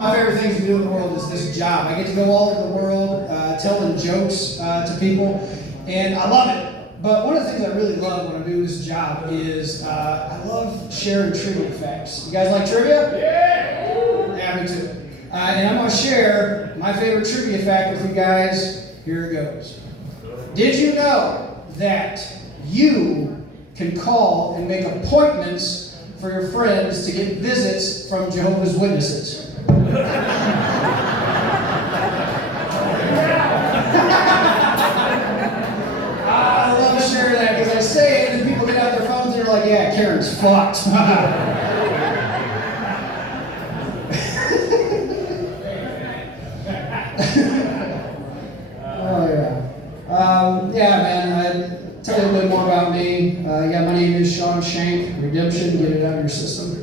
My favorite things to do in the world is this job. I get to go all over the world telling jokes to people, and I love it. But one of the things I really love when I do this job is I love sharing trivia facts. You guys like trivia? Yeah, me too. And I'm going to share my favorite trivia fact with you guys. Here it goes. Did you know that you can call and make appointments for your friends to get visits from Jehovah's Witnesses? I love to share that because I say it and people get out their phones and they're like, yeah, Karen's fucked. Oh, yeah. Yeah, man, I'll tell you a bit more about me. Yeah, my name is Shank. Redemption, get it out of your system.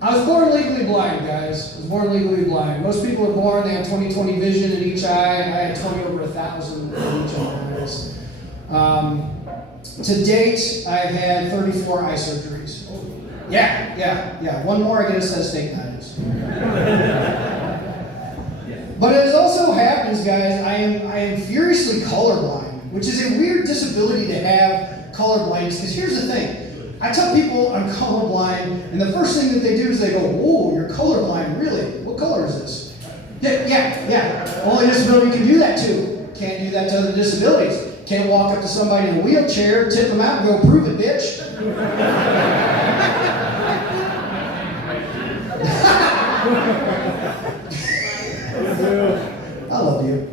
I was born legally blind, guys. I was born legally blind. Most people are born, they have 20/20 vision in each eye. I had 20 over 1,000 in each of my eyes. To date, I've had 34 eye surgeries. Yeah. One more, I get a set of steak knives. But as also happens, guys, I am furiously colorblind, which is a weird disability to have, colorblindness, because here's the thing. I tell people I'm colorblind, and the first thing that they do is they go, "Whoa, you're colorblind, really? What color is this?" Yeah. Only disability can do that too. Can't do that to other disabilities. Can't walk up to somebody in a wheelchair, tip them out, and go, "Prove it, bitch." I love you.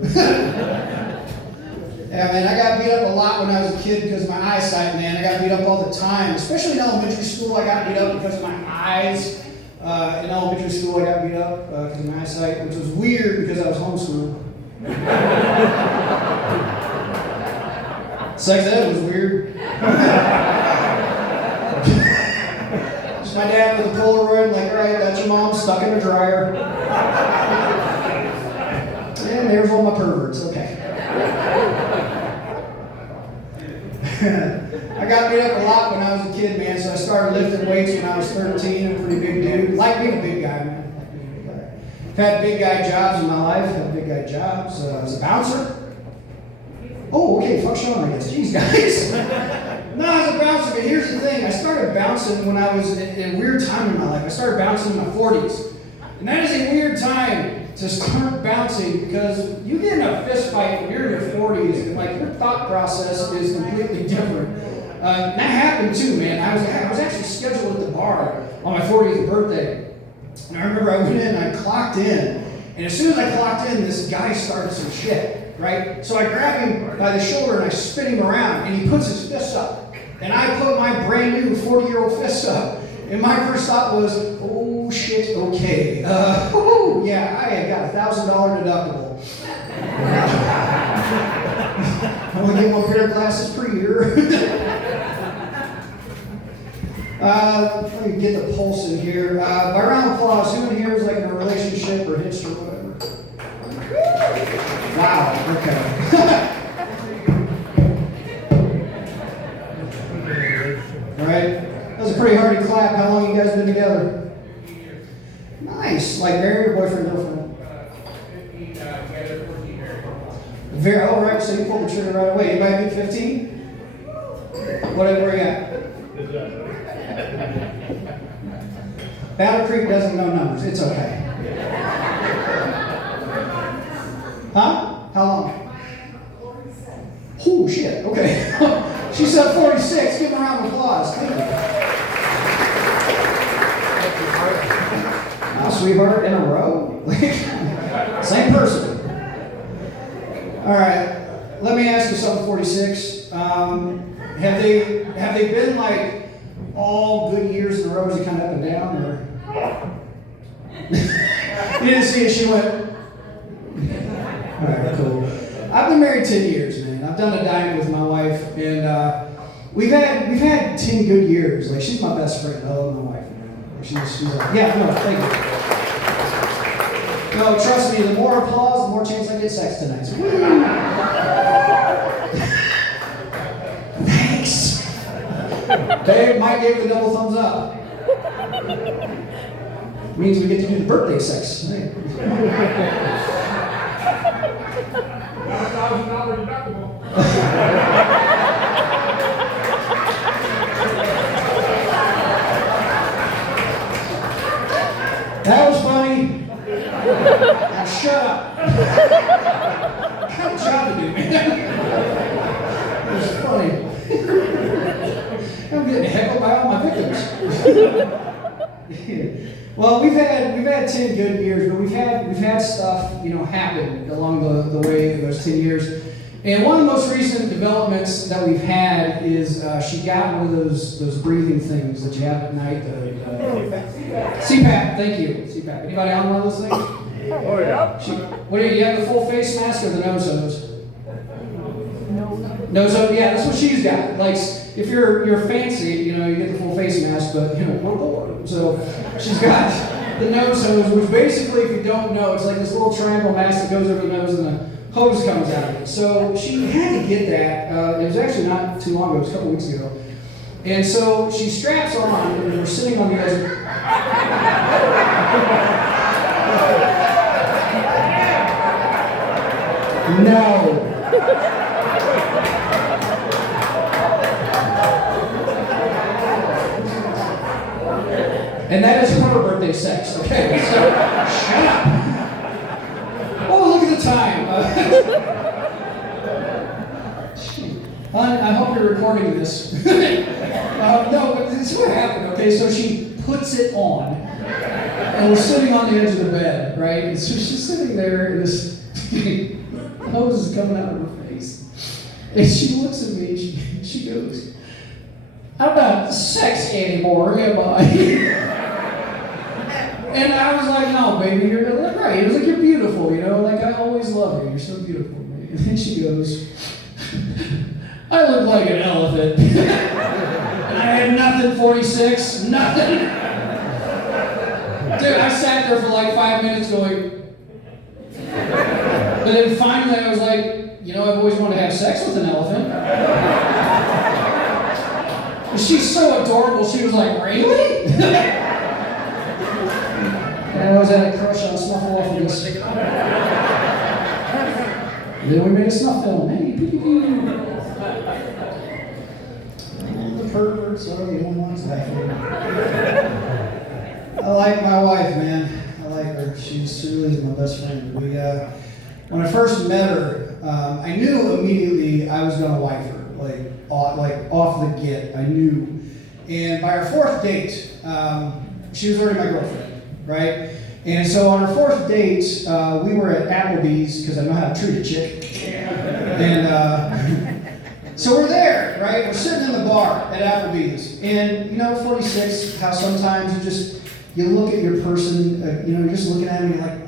Yeah, man, I got beat up a lot when I was a kid because of my eyesight, man. I got beat up all the time. Especially in elementary school, I got beat up because of my eyes. In elementary school, I got beat up because of my eyesight, which was weird because I was homeschooled. Sex ed was weird. Just my dad with a Polaroid, like, all right, that's your mom stuck in a dryer. And there's all my perverts, okay. I got beat up a lot when I was a kid, man, so I started lifting weights when I was 13. I'm a pretty big dude. Like being a big guy, man. I've had big guy jobs in my life. Had big guy jobs. I was a bouncer. Oh, okay, fuck Sean, I guess. Jeez, guys. No, I was a bouncer, but here's the thing. I started bouncing when I was in a weird time in my life. I started bouncing in my 40s. And that is a weird time to start bouncing because you get in a fist fight when you're in your 40s and like your thought process is completely different. That happened too, man. I was actually scheduled at the bar on my 40th birthday. And I remember I went in and I clocked in. And as soon as I clocked in, this guy started some shit, right? So I grab him by the shoulder and I spin him around and he puts his fists up. And I put my brand new 40-year-old fists up. And my first thought was, oh shit, okay. Yeah, I had got $1,000 deductible. I only get one pair of glasses per year. Let me get the pulse in here. By round of applause, who in here is like in a relationship or hitched or whatever? Wow, okay. All right. That was a pretty hearty clap. How long you guys been together? Nice. Like married or boyfriend, girlfriend? Very. Oh, right. So you pulled the trigger right away. Anybody beat 15? Where you at? Battle Creek doesn't know numbers. It's okay. Huh? How long? 46. Oh, shit. Okay. She said 46. Give her a round of applause. Thank you. Sweetheart, in a row? Same person. All right, let me ask you something, 46. Have they been like all good years in a row? Is it kind of up and down, or? You didn't see it, she went. All right, cool. I've been married 10 years, man. I've done a dime with my wife, and we've had 10 good years. Like, she's my best friend. I love my wife, man. She's like, yeah, no, thank you. No, trust me, the more applause, the more chance I get sex tonight. So, thanks. Babe, Mike gave the double thumbs up. Means we get to do the birthday sex. Hey. $1,000 deductible. That was funny. Now shut up. I have a job to do, man. It was funny. I'm getting heckled by all my victims. Well, we've had 10 good years, but we've had stuff, happen along the way of those 10 years. And one of the most recent developments that we've had is she got one of those breathing things that you have at night. CPAP, thank you. CPAP. Anybody on one of those things? Oh, yeah. What do you have, the full face mask or the nose hose? Nose hose, yeah, that's what she's got. Like, if you're fancy, you get the full face mask, but so she's got the nose hose, which basically, if you don't know, it's like this little triangle mask that goes over the nose and the hose comes out of it. So she had to get that. It was actually not too long ago, it was a couple weeks ago. And so she straps on, and we're sitting on the edge. No. And that is her birthday sex, okay? So, shut up. Oh, look at the time. Hon, I hope you're recording this. No, but this is what happened, okay? So she puts it on, and we're sitting on the edge of the bed, right? And so she's sitting there, and this hose is coming out of her face. And she looks at me, and she goes, "I'm not sexy anymore, am I?" And I was like, "No, baby, you're right." It was like, "You're beautiful, like I always love you. You're so beautiful." And then she goes, "I look like an elephant." And I had nothing, 46, nothing. Dude, I sat there for like 5 minutes going. But then finally I was like, I've always wanted to have sex with an elephant. She's so adorable, she was like, "Really?" And I always had a crush on Snuffleupagus. Then we made a snuff film. Hey, the perverts, whatever the ones back there. I like my wife, man. I like her. She really is my best friend. When I first met her, I knew immediately I was going to wife her, like off the get. I knew. And by our fourth date, she was already my girlfriend, right? And so on our fourth date, we were at Applebee's, because I know how to treat a chick. And so we're there, right? We're sitting in the bar at Applebee's. And 46, how sometimes you look at your person, you're just looking at them and you're like,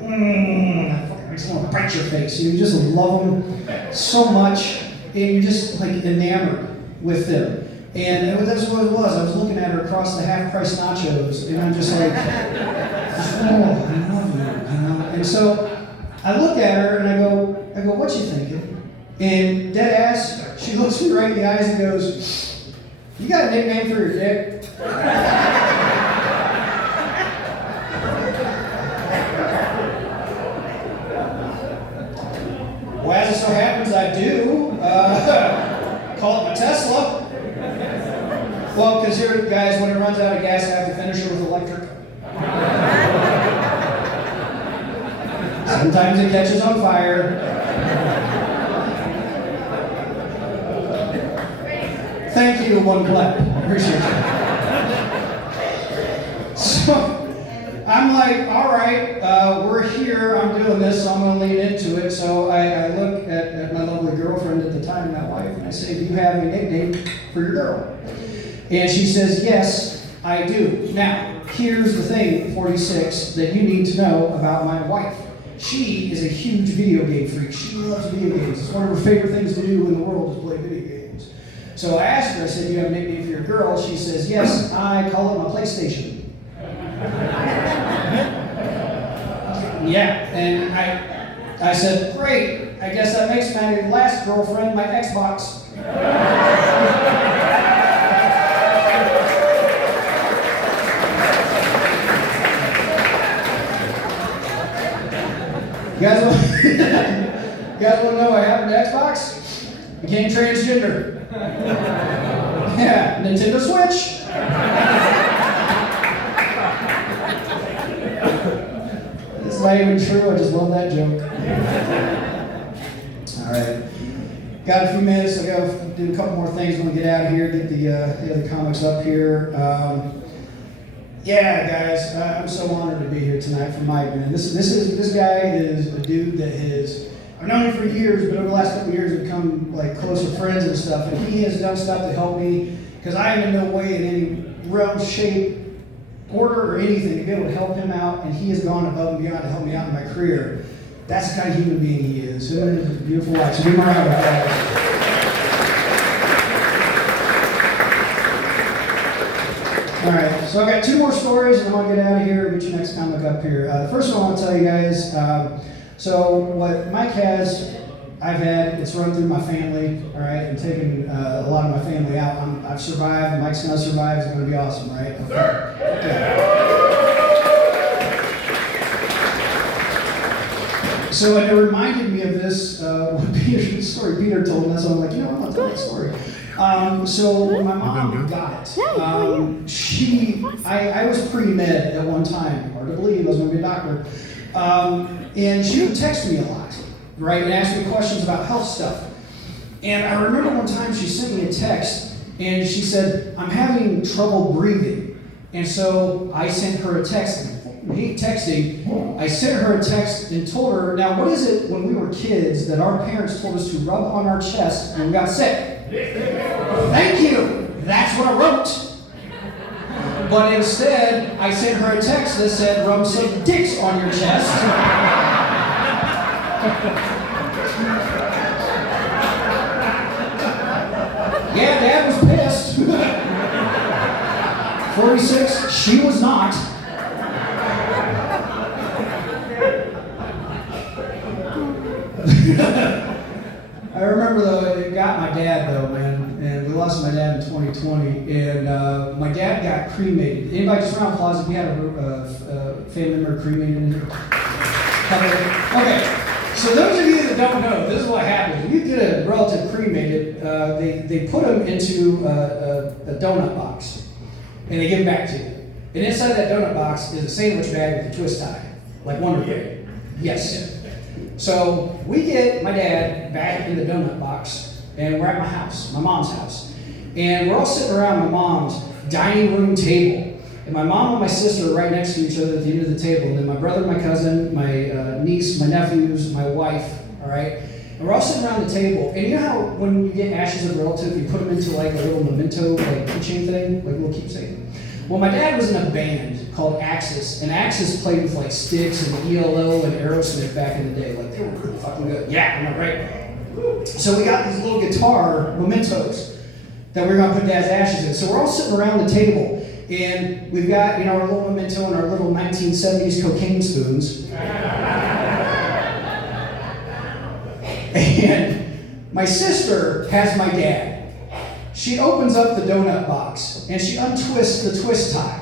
I just want to bite your face. You just love them so much, and you're just like enamored with them. And that's what it was. I was looking at her across the half-price nachos, and I'm just like, I love you. And so I look at her and I go, "What you thinking?" And dead ass, she looks me right in the eyes and goes, "You got a nickname for your dick?" Well, as it so happens, I do. Call it my Tesla. Well, because here, guys, when it runs out of gas, I have to finish it with electric. Sometimes it catches on fire. Thank you, one clap. Appreciate it. So, I'm like, all right, we're here, I'm doing this, so I'm going to lean into it. So I look at my lovely girlfriend at the time, my wife, and I say, "Do you have a nickname for your girl?" And she says, "Yes, I do." Now, here's the thing, 46, that you need to know about my wife. She is a huge video game freak. She loves video games. It's one of her favorite things to do in the world is play video games. So I asked her, I said, "Do you have a nickname for your girl?" She says, "Yes, I call it my PlayStation." Yeah, and I said, "Great, I guess that makes my last girlfriend my Xbox." You guys want you guys want to know what happened to Xbox? Became transgender. Yeah, Nintendo Switch. It's not even true. I just love that joke. All right. Got a few minutes. I got to do a couple more things when we get out of here. Get the other comics up here. Yeah, guys, I'm so honored to be here tonight for Mike, man. This guy is a dude that I've known him for years, but over the last couple of years we've become like closer friends and stuff, and he has done stuff to help me, because I am in no way in any realm, shape, order, or anything to be able to help him out, and he has gone above and beyond to help me out in my career. That's the kind of human being he is. Him and his beautiful wife. So give him a round of applause. All right, so I've got two more stories, and I'm going to get out of here and get your next comic up here. The first one I want to tell you guys, so what Mike has, I've had, it's run through my family, all right? I'm taking a lot of my family out. I've survived, Mike's going to survive, it's going to be awesome, right? Sir. Yeah. So it reminded me of this, story Peter told me, so I'm like, you know what, I'll tell that story. So when my mom got it, I was pre-med at one time, hard to believe, I was going to be a doctor, and she would text me a lot, right, and ask me questions about health stuff. And I remember one time she sent me a text, and she said, I'm having trouble breathing. And so I sent her a text. I hate texting. I sent her a text and told her, now what is it when we were kids that our parents told us to rub on our chest when we got sick? Thank you. That's what I wrote. But instead, I sent her a text that said, rub some dicks on your chest. Yeah, Dad was pissed. 46, she was not. I remember though, it got my dad though, man, and we lost my dad in 2020, and my dad got cremated. Anybody just around Plaza, we had a family member cremated in here? Okay, so those of you that don't know, this is what happens. When you get a relative cremated, they put them into a donut box, and they give them back to you. And inside that donut box is a sandwich bag with a twist tie, like Wonder Bread. Yes. So we get my dad back in the donut box, and we're at my house, my mom's house. And we're all sitting around my mom's dining room table. And my mom and my sister are right next to each other at the end of the table. And then my brother, my cousin, my niece, my nephews, my wife, all right? And we're all sitting around the table. And you know how when you get ashes of a relative, you put them into like a little memento, like keychain thing, like a little keepsake? Well, my dad was in a band called Axis, and Axis played with like Styx and ELO and Aerosmith back in the day. Like, they were pretty fucking good. Yeah, am I right? So we got these little guitar mementos that we're gonna put Dad's ashes in. So we're all sitting around the table, and we've got, you know, our little memento and our little 1970s cocaine spoons. And my sister has my dad. She opens up the donut box, and she untwists the twist tie.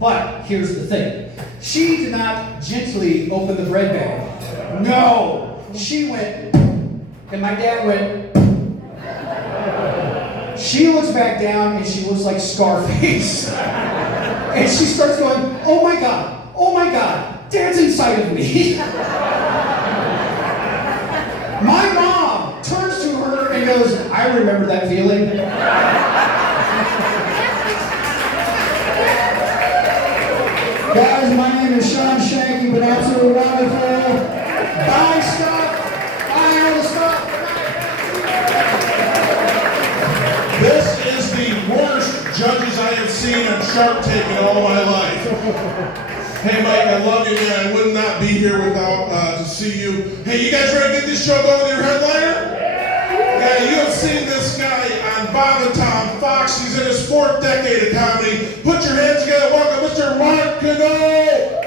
But here's the thing. She did not gently open the bread bag. No! She went, and my dad went. She looks back down, and she looks like Scarface. And she starts going, oh my God, Dad's inside of me. My mom turns to her and goes, I remember that feeling. Guys, my name is Shank. You've been absolutely wonderful. Bye, Scott. Bye, all the stuff. This is the worst judges I have seen on Shark Tank in all my life. Hey Mike, I love you, man. I would not be here without to see you. Hey, you guys ready to get this show going with your headliner? Yeah, you have seen this guy on Bob and Tom Fox. He's in his 4th decade of comedy. Put your hands together. Welcome, Mr. Mark Cano.